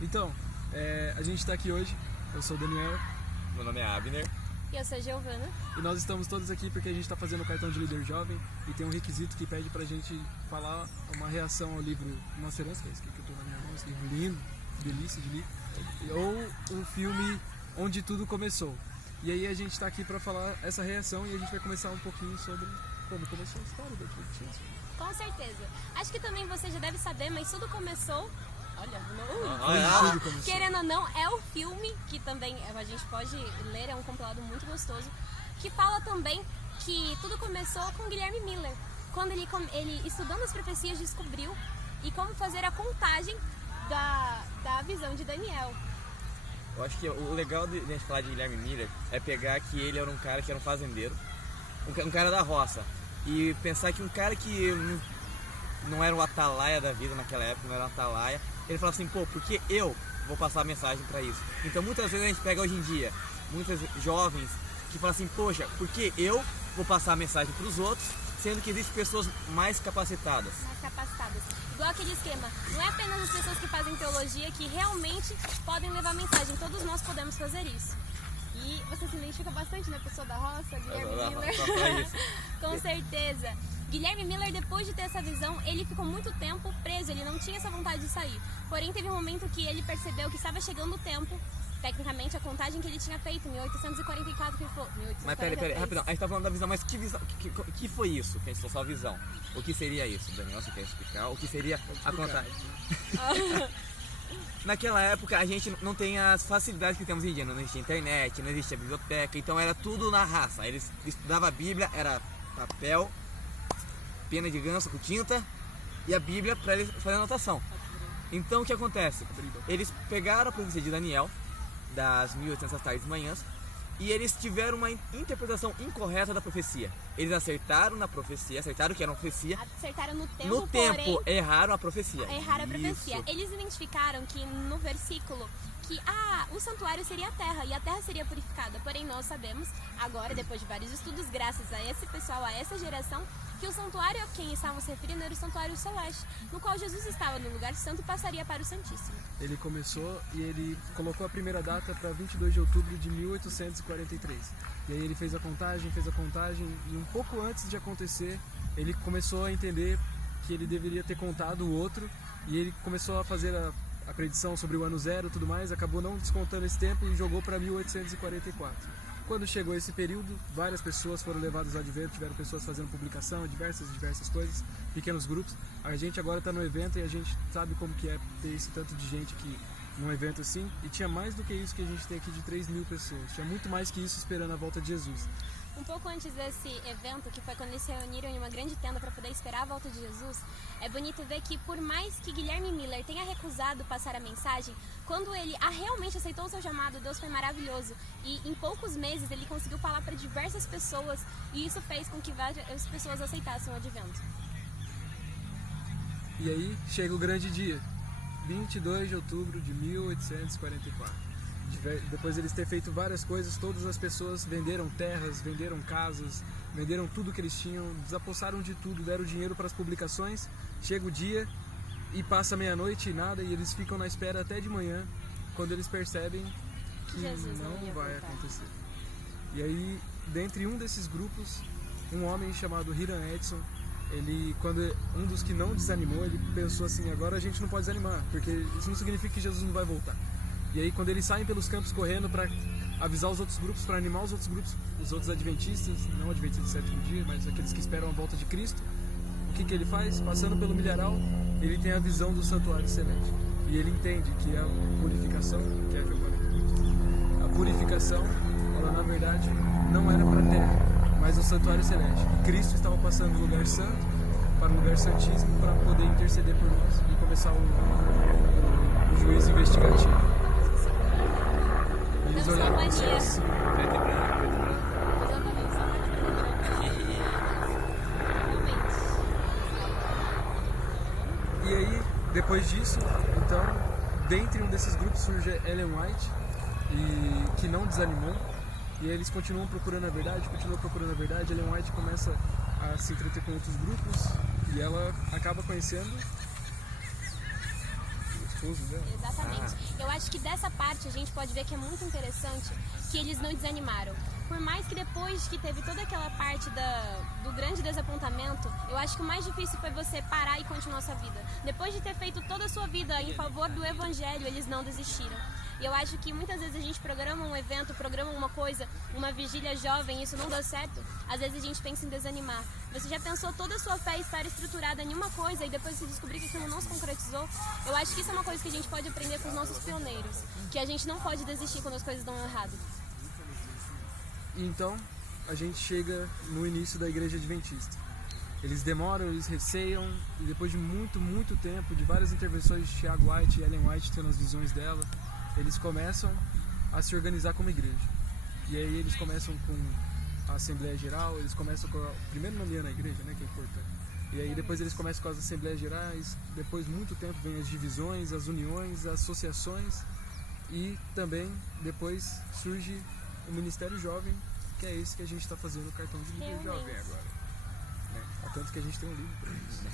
Então, a gente está aqui hoje, eu sou o Daniel. Meu nome é Abner. E eu sou a Giovana. E nós estamos todos aqui porque a gente está fazendo o cartão de líder jovem e tem um requisito que pede pra gente falar uma reação ao livro Nossa Herança, que é esse que eu tô na minha mão, esse livro lindo, delícia de livro, ou o filme Onde Tudo Começou. E aí a gente está aqui para falar essa reação e a gente vai começar um pouquinho sobre como começou a história do Adventismo. Com certeza. Acho que também você já deve saber, mas tudo começou... Tudo começou. Querendo ou não, é o filme que também a gente pode ler, é um compilado muito gostoso, que fala também que tudo começou com Guilherme Miller, quando ele estudando as profecias, descobriu e como fazer a contagem da visão de Daniel. Eu acho que o legal de a gente falar de Guilherme Miller é pegar que ele era um cara que era um fazendeiro, um cara da roça, e pensar que um cara que não era o atalaia da vida naquela época, não era um atalaia, ele fala assim, pô, porque eu vou passar a mensagem para isso? Então muitas vezes a gente pega hoje em dia, muitos jovens que falam assim, poxa, porque eu vou passar a mensagem para os outros, sendo que existem pessoas mais capacitadas. Igual aquele esquema, não é apenas as pessoas que fazem teologia que realmente podem levar mensagem, todos nós podemos fazer isso. E você se identifica bastante na pessoa da roça, Guilherme Miller? Com certeza. Guilherme Miller, depois de ter essa visão, ele ficou muito tempo preso, ele não tinha essa vontade de sair. Porém, teve um momento que ele percebeu que estava chegando o tempo, tecnicamente, a contagem que ele tinha feito, em 1844, que ele falou... Mas peraí, rapidão, a gente tá falando da visão, mas que visão, que foi isso? Que a gente falou só a visão. O que seria isso, Daniel, você quer explicar? O que seria a contagem? Naquela época, a gente não tem as facilidades que temos hoje em dia, não existia internet, não existia biblioteca, então era tudo na raça. Eles estudavam a Bíblia, era papel, pena de ganso com tinta e a Bíblia para eles fazerem anotação. Então o que acontece? Eles pegaram a profecia de Daniel, das 1800 tardes e manhãs, e eles tiveram uma interpretação incorreta da profecia. Eles acertaram na profecia, acertaram que era uma profecia. Acertaram no tempo, no tempo, erraram a profecia. Erraram a profecia. Isso. Eles identificaram que no versículo que o santuário seria a terra e a terra seria purificada. Porém, nós sabemos, agora, depois de vários estudos, graças a esse pessoal, a essa geração, que o santuário a quem estavam se referindo era o santuário celeste, no qual Jesus estava no lugar santo e passaria para o Santíssimo. Ele começou e ele colocou a primeira data para 22 de outubro de 1843. E aí ele fez a contagem e um pouco antes de acontecer, ele começou a entender que ele deveria ter contado o outro e ele começou a fazer a predição sobre o ano zero e tudo mais, acabou não descontando esse tempo e jogou para 1844. Quando chegou esse período, várias pessoas foram levadas ao advento, tiveram pessoas fazendo publicação, diversas coisas, pequenos grupos. A gente agora está no evento e a gente sabe como que é ter esse tanto de gente aqui num evento assim. E tinha mais do que isso que a gente tem aqui de 3.000 pessoas. Tinha muito mais que isso esperando a volta de Jesus. Um pouco antes desse evento, que foi quando eles se reuniram em uma grande tenda para poder esperar a volta de Jesus, é bonito ver que por mais que Guilherme Miller tenha recusado passar a mensagem, quando ele realmente aceitou o seu chamado, Deus foi maravilhoso. E em poucos meses ele conseguiu falar para diversas pessoas e isso fez com que várias pessoas aceitassem o advento. E aí chega o grande dia, 22 de outubro de 1844. Depois de eles terem feito várias coisas, todas as pessoas venderam terras, venderam casas, venderam tudo que eles tinham, desapossaram de tudo, deram dinheiro para as publicações. Chega o dia e passa meia-noite e nada, e eles ficam na espera até de manhã, quando eles percebem que Jesus não vai voltar. acontecer. E aí, dentre um desses grupos, um homem chamado Hiram Edson, quando um dos que não desanimou, ele pensou assim, agora a gente não pode desanimar, porque isso não significa que Jesus não vai voltar. E aí quando eles saem pelos campos correndo para avisar os outros grupos, para animar os outros grupos, os outros adventistas, não adventistas do sétimo dia, mas aqueles que esperam a volta de Cristo, o que ele faz? Passando pelo milharal, ele tem a visão do santuário celeste. E ele entende que a purificação, que é a Giovana, a purificação, ela na verdade não era para a terra, mas o santuário celeste. E Cristo estava passando do lugar santo para o lugar santíssimo para poder interceder por nós e começar o juízo investigativo. Eles olharam para o céu assim, Preto e branco. e aí, depois disso, então, dentre um desses grupos surge Ellen White, que não desanimou, e eles continuam procurando a verdade, Ellen White começa a se entreter com outros grupos, e ela acaba conhecendo esposo dela. Exatamente. Eu acho que dessa parte a gente pode ver que é muito interessante que eles não desanimaram. Por mais que depois que teve toda aquela parte do grande desapontamento, eu acho que o mais difícil foi você parar e continuar a sua vida. Depois de ter feito toda a sua vida em favor do evangelho, eles não desistiram. E eu acho que muitas vezes a gente programa um evento, programa uma coisa, uma vigília jovem, isso não dá certo. Às vezes a gente pensa em desanimar. Você já pensou toda a sua fé estar estruturada em uma coisa e depois se descobrir que aquilo não se concretizou? Eu acho que isso é uma coisa que a gente pode aprender com os nossos pioneiros. Que a gente não pode desistir quando as coisas dão errado. Então, a gente chega no início da Igreja Adventista. Eles demoram, eles receiam, e depois de muito, muito tempo, de várias intervenções de Tiago White e Ellen White tendo as visões dela, eles começam a se organizar como igreja. E aí eles começam com a Assembleia Geral, eles começam com primeiro nomeando a igreja, né, que é importante. E aí depois eles começam com as Assembleias Gerais, depois muito tempo vem as divisões, as uniões, as associações, e também depois surge o Ministério Jovem, que é esse que a gente está fazendo o cartão de líder jovem agora. Né? Tanto que a gente tem um livro para isso.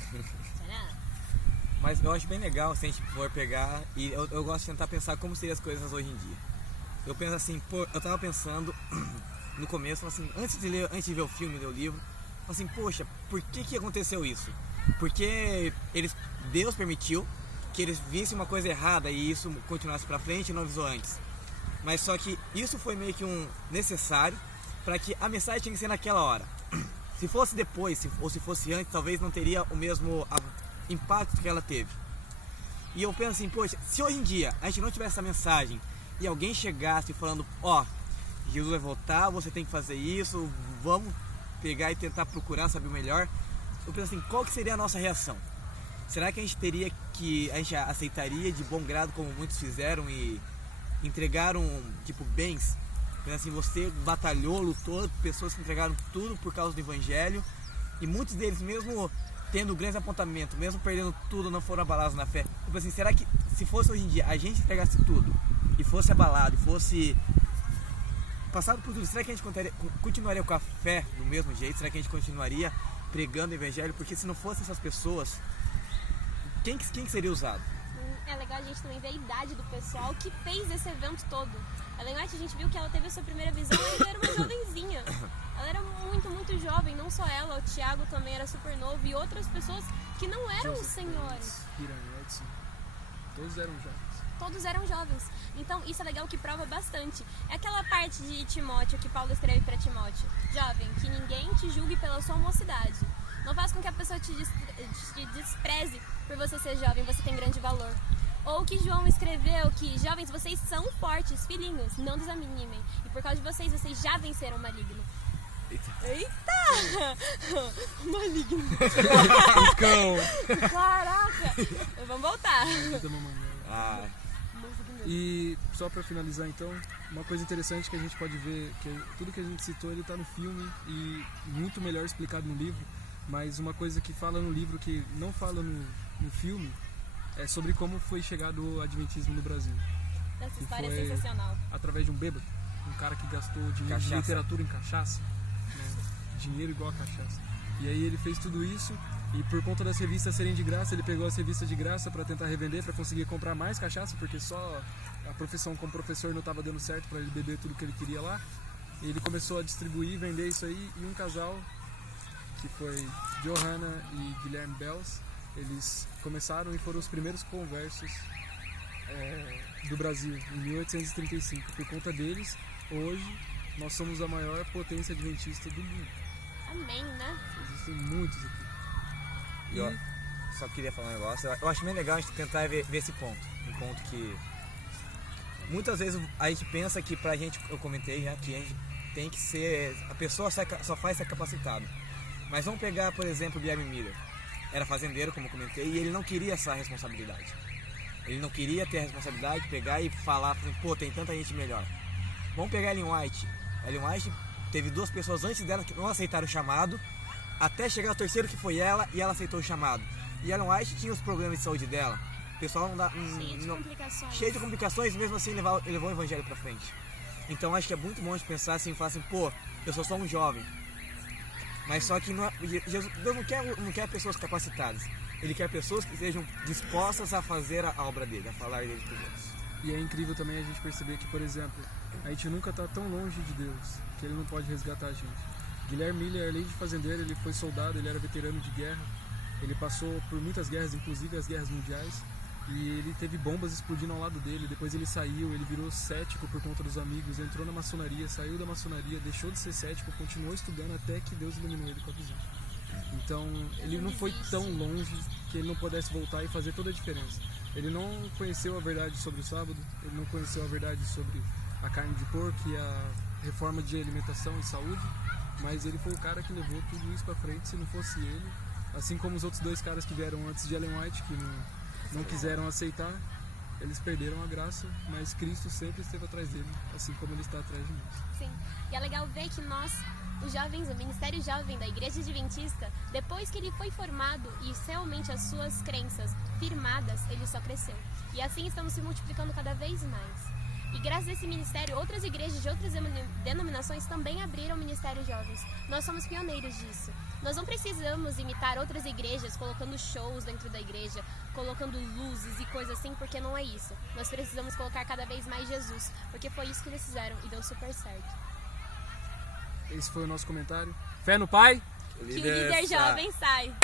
Mas eu acho bem legal se a gente for pegar, e eu gosto de tentar pensar como seriam as coisas hoje em dia. Eu penso assim, pô, eu tava pensando no começo, assim, antes de ver o filme, ler o livro, assim, poxa, por que aconteceu isso? Porque Deus permitiu que eles vissem uma coisa errada e isso continuasse pra frente e não avisou antes. Mas só que isso foi meio que um necessário para que a mensagem tinha que ser naquela hora. Se fosse depois, ou se fosse antes, talvez não teria o mesmo impacto que ela teve. E eu penso assim, poxa, se hoje em dia a gente não tivesse essa mensagem e alguém chegasse falando, ó, Jesus vai voltar, você tem que fazer isso, vamos pegar e tentar procurar saber o melhor, eu penso assim, qual que seria a nossa reação? Será que a gente aceitaria de bom grado como muitos fizeram e entregaram, tipo, bens? Assim, você batalhou, lutou, pessoas que entregaram tudo por causa do evangelho, e muitos deles, mesmo tendo grandes apontamentos, mesmo perdendo tudo, não foram abalados na fé. Tipo assim, será que se fosse hoje em dia a gente entregasse tudo e fosse abalado, e fosse passado por tudo, será que a gente continuaria com a fé do mesmo jeito? Será que a gente continuaria pregando o evangelho? Porque se não fossem essas pessoas, quem seria usado? É legal a gente também ver a idade do pessoal que fez esse evento todo. A Ellen White, a gente viu que ela teve a sua primeira visão, ela era uma jovenzinha. Ela era muito, muito jovem, não só ela, o Tiago também era super novo e outras pessoas que não eram os senhores. Edson, todos eram jovens. Todos eram jovens. Então isso é legal que prova bastante. É aquela parte de Timóteo que Paulo escreve para Timóteo. Jovem, que ninguém te julgue pela sua mocidade. Não faça com que a pessoa te despreze por você ser jovem, você tem grande valor. Ou que João escreveu que, jovens, vocês são fortes, filhinhos, não desanimem. E por causa de vocês já venceram o maligno. Eita! Maligno. Caraca! Vamos voltar. E só pra finalizar então, uma coisa interessante que a gente pode ver, que tudo que a gente citou ele tá no filme e muito melhor explicado no livro, mas uma coisa que fala no livro que não fala no filme é sobre como foi chegado o Adventismo no Brasil. Essa história é sensacional. Através de um bêbado, um cara que gastou dinheiro de literatura em cachaça, né? Dinheiro igual a cachaça. E aí ele fez tudo isso e por conta das revistas serem de graça, ele pegou as revistas de graça para tentar revender, para conseguir comprar mais cachaça, porque só a profissão como professor não estava dando certo para ele beber tudo que ele queria lá. E ele começou a distribuir, vender isso aí, e um casal que foi Johanna e Guilherme Bells, eles começaram e foram os primeiros conversos do Brasil, em 1835. Por conta deles, hoje, nós somos a maior potência adventista do mundo. Amém, né? Existem muitos aqui. Eu só queria falar um negócio. Eu acho bem legal a gente tentar ver esse ponto. Um ponto que muitas vezes a gente pensa que pra gente, eu comentei já, que a gente tem que ser... A pessoa só faz ser capacitado. Mas vamos pegar, por exemplo, o Guilherme Miller. Era fazendeiro, como eu comentei, e ele não queria essa responsabilidade. Ele não queria ter a responsabilidade de pegar e falar, pô, tem tanta gente melhor. Vamos pegar a Ellen White. A Ellen White teve 2 pessoas antes dela que não aceitaram o chamado, até chegar ao terceiro que foi ela, e ela aceitou o chamado. E a Ellen White tinha os problemas de saúde dela. O pessoal não dá... cheio de complicações, mesmo assim levou o evangelho pra frente. Então acho que é muito bom de pensar assim, falar assim, pô, eu sou só um jovem. Mas só que Deus não quer pessoas capacitadas. Ele quer pessoas que estejam dispostas a fazer a obra dele, a falar dele para os outros. E é incrível também a gente perceber que, por exemplo, a gente nunca está tão longe de Deus, que Ele não pode resgatar a gente. Guilherme Miller, além de fazendeiro, ele foi soldado, ele era veterano de guerra. Ele passou por muitas guerras, inclusive as guerras mundiais. E ele teve bombas explodindo ao lado dele. Depois ele saiu, ele virou cético por conta dos amigos, entrou na maçonaria, saiu da maçonaria, deixou de ser cético, continuou estudando até que Deus iluminou ele com a visão. Então, ele não foi tão longe que ele não pudesse voltar e fazer toda a diferença. Ele não conheceu a verdade sobre o sábado, ele não conheceu a verdade sobre a carne de porco e a reforma de alimentação e saúde, mas ele foi o cara que levou tudo isso para frente. Se não fosse ele, assim como os outros dois caras que vieram antes de Ellen White, que não quiseram aceitar, eles perderam a graça, mas Cristo sempre esteve atrás dele, assim como ele está atrás de nós. Sim, e é legal ver que nós, os jovens, o Ministério Jovem da Igreja Adventista, depois que ele foi formado e realmente as suas crenças firmadas, ele só cresceu. E assim estamos se multiplicando cada vez mais. E graças a esse ministério, outras igrejas de outras denominações também abriram ministérios jovens. Nós somos pioneiros disso. Nós não precisamos imitar outras igrejas colocando shows dentro da igreja, colocando luzes e coisas assim, porque não é isso. Nós precisamos colocar cada vez mais Jesus, porque foi isso que eles fizeram e deu super certo. Esse foi o nosso comentário. Fé no Pai. Que o líder jovem sai.